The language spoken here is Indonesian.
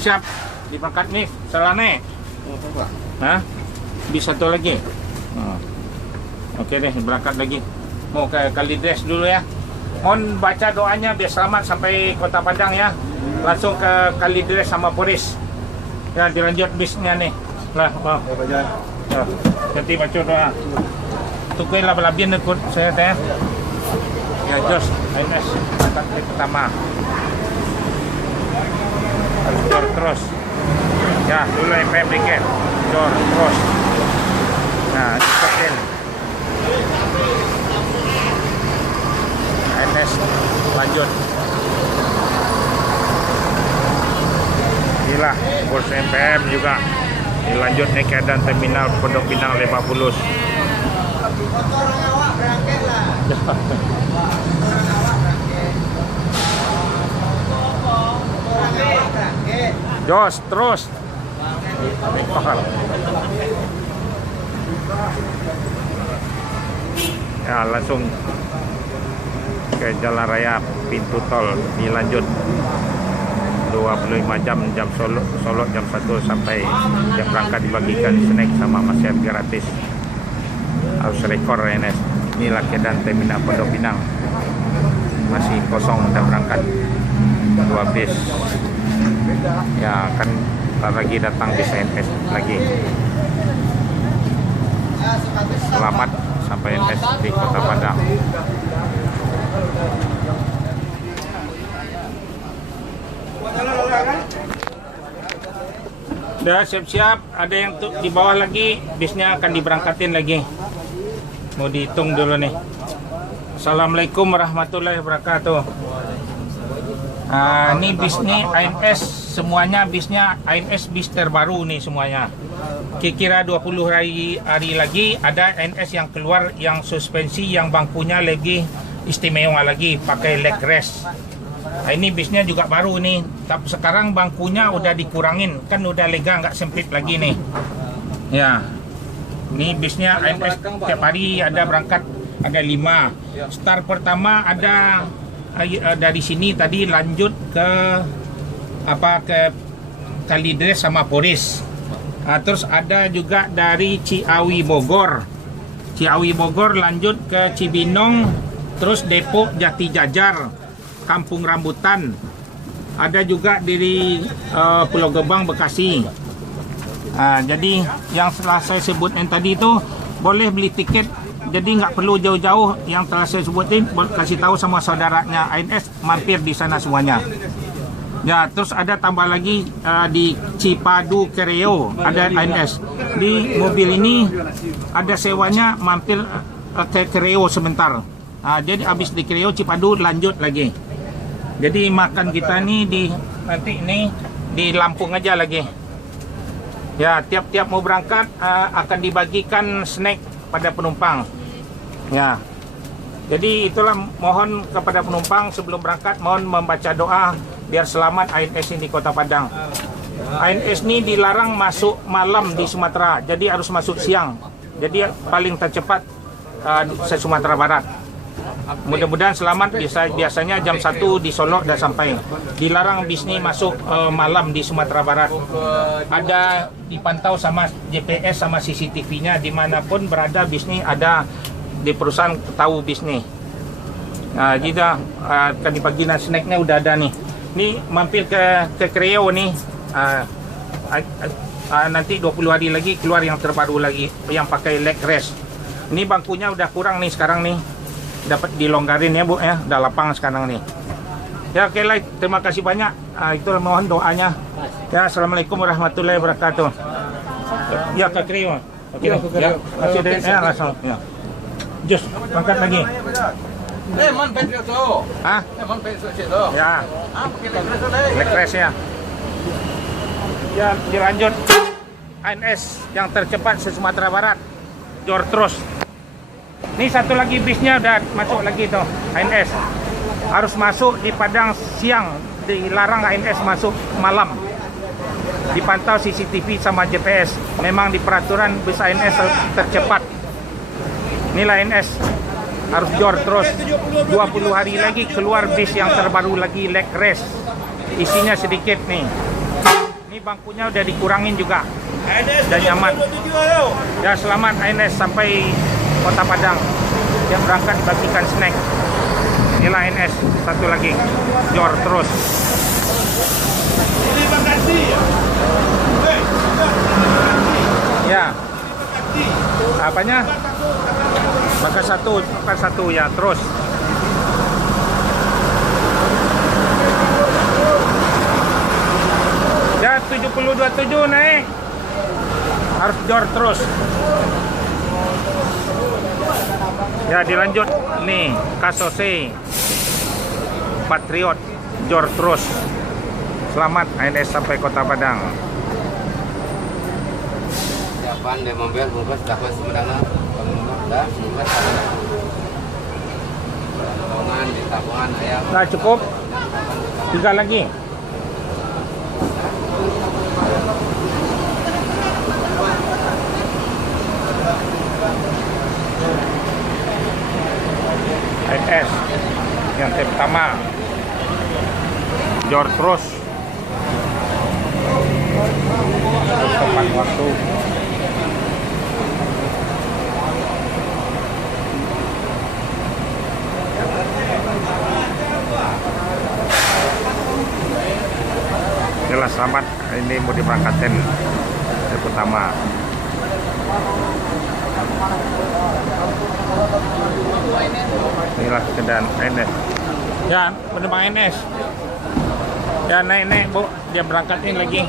siap diberangkat nih Selane. Hah? Bisa satu lagi. Oke deh, berangkat lagi. Mau ke Kalideres dulu ya. Mohon baca doanya biar selamat sampai Kota Padang ya. Langsung ke Kalideres sama Polis. Ya, dilanjut bisnya nih. Lah, ya, nanti baca doa. Tukui labien ikut saya teh. Ya, Jos, INS berangkat hari pertama. Harus jor terus. Ya, dulu MPM dikit. Jor terus. Nah, ikutin. INS lanjut. Inilah bos MPM juga dilanjut naik keadaan terminal Pondok Pinang Lebak Bulus. Jos terus. Ya, langsung ke jalan raya pintu tol dilanjut 25 jam Solo jam 1 sampai jam berangkat dibagikan snack sama masyarakat gratis. Harus rekor INS. Inilah keadaan terminal Pondok Pinang, masih kosong dan berangkat 2 bis. Ya, akan lagi datang bis INS lagi. Selamat sampai INS di Kota Padang. Udah siap-siap, ada yang di bawah lagi, bisnya akan diberangkatin lagi. Mau dihitung dulu nih. Assalamualaikum warahmatullahi wabarakatuh. Ini bis nih INS, semuanya bisnya INS bis terbaru nih semuanya. Kira-kira 20 hari lagi ada INS yang keluar yang suspensi, yang bangkunya lagi istimewa lagi, pakai leg rest. Nah, ini bisnya juga baru nih, tapi sekarang bangkunya udah dikurangin, kan udah lega, nggak sempit lagi nih. Ya, ini bisnya INS tiap hari ada berangkat, ada 5. Start pertama ada dari sini tadi lanjut ke ke Kalideres sama Polis. Terus ada juga dari Ciawi Bogor lanjut ke Cibinong, terus Depok Jati Jajar, Kampung Rambutan. Ada juga dari Pulau Gebang Bekasi. Jadi yang setelah saya sebutin tadi itu boleh beli tiket, jadi nggak perlu jauh-jauh. Yang telah saya sebutin kasih tahu sama saudaranya INS, mampir di sana semuanya. Ya, terus ada tambah lagi di Cipadu Kereo ada INS. Di mobil ini ada sewanya, mampir ke Kereo sebentar. Jadi habis di Kereo Cipadu lanjut lagi. Jadi makan kita nih nanti ini di Lampung aja lagi. Ya, tiap-tiap mau berangkat akan dibagikan snack pada penumpang. Ya. Jadi itulah, mohon kepada penumpang sebelum berangkat mohon membaca doa biar selamat INS ini di Kota Padang. INS ini dilarang masuk malam di Sumatera, jadi harus masuk siang. Jadi paling tercepat se Sumatera Barat. Mudah-mudahan selamat. Biasanya jam 1 di Solo udah sampai. Dilarang bis ini masuk malam di Sumatera Barat. Ada dipantau sama GPS sama CCTV-nya, dimanapun berada bis ini ada di perusahaan tahu bis nih. Nah, jika akan dibagikan snacknya udah ada nih. Ini mampir ke Kreo nih. Nanti 20 hari lagi keluar yang terbaru lagi, yang pakai leg rest. Ini bangkunya udah kurang nih sekarang nih. Dapat dilonggarin ya Bu ya, udah lapang sekarang nih. Ya, oke lah, terima kasih banyak. Itu mohon doanya. Ya, assalamualaikum warahmatullahi wabarakatuh. Ya, ke Kreo. Oke, ya. Masih ada ya langsung. Ya. Jos, berangkat lagi. Man petrol tu. Hah? Man petrol tu. Ya. Pakai petrol lagi. Leg rest ya. Ya, dilanjut. INS yang tercepat se Sumatera Barat. Jor terus. Ini satu lagi bisnya udah masuk lagi tuh. INS harus masuk di Padang siang, dilarang INS masuk malam. Dipantau CCTV sama GPS. Memang di peraturan bis INS tercepat. Inilah INS harus jor terus. 20 hari lagi keluar bis yang terbaru lagi leg rest. Isinya sedikit nih. Ini bangkunya udah dikurangin juga. Udah nyaman. Ya selamat INS sampai Kota Padang. Dia berangkat dibagikan snack. Inilah INS satu lagi. Jor terus. Ya. Apanya? Bakar satu ya terus. Ya 7027 naik. Harus jor terus. Ya dilanjut nih Kasose Patriot jor terus. Selamat INS sampai Kota Padang. Siapaan deh mobil bungkus dapat sebenarnya dah bungkus tabungan di tabungan ayam. Nah cukup 3 lagi. INS yang pertama jor terus tepat waktu. Jelas selamat, ini mau diberangkatkan yang pertama. Inilah kendaraan INS. Ya, penumpang INS. Ya naik Bu, dia berangkatin lagi.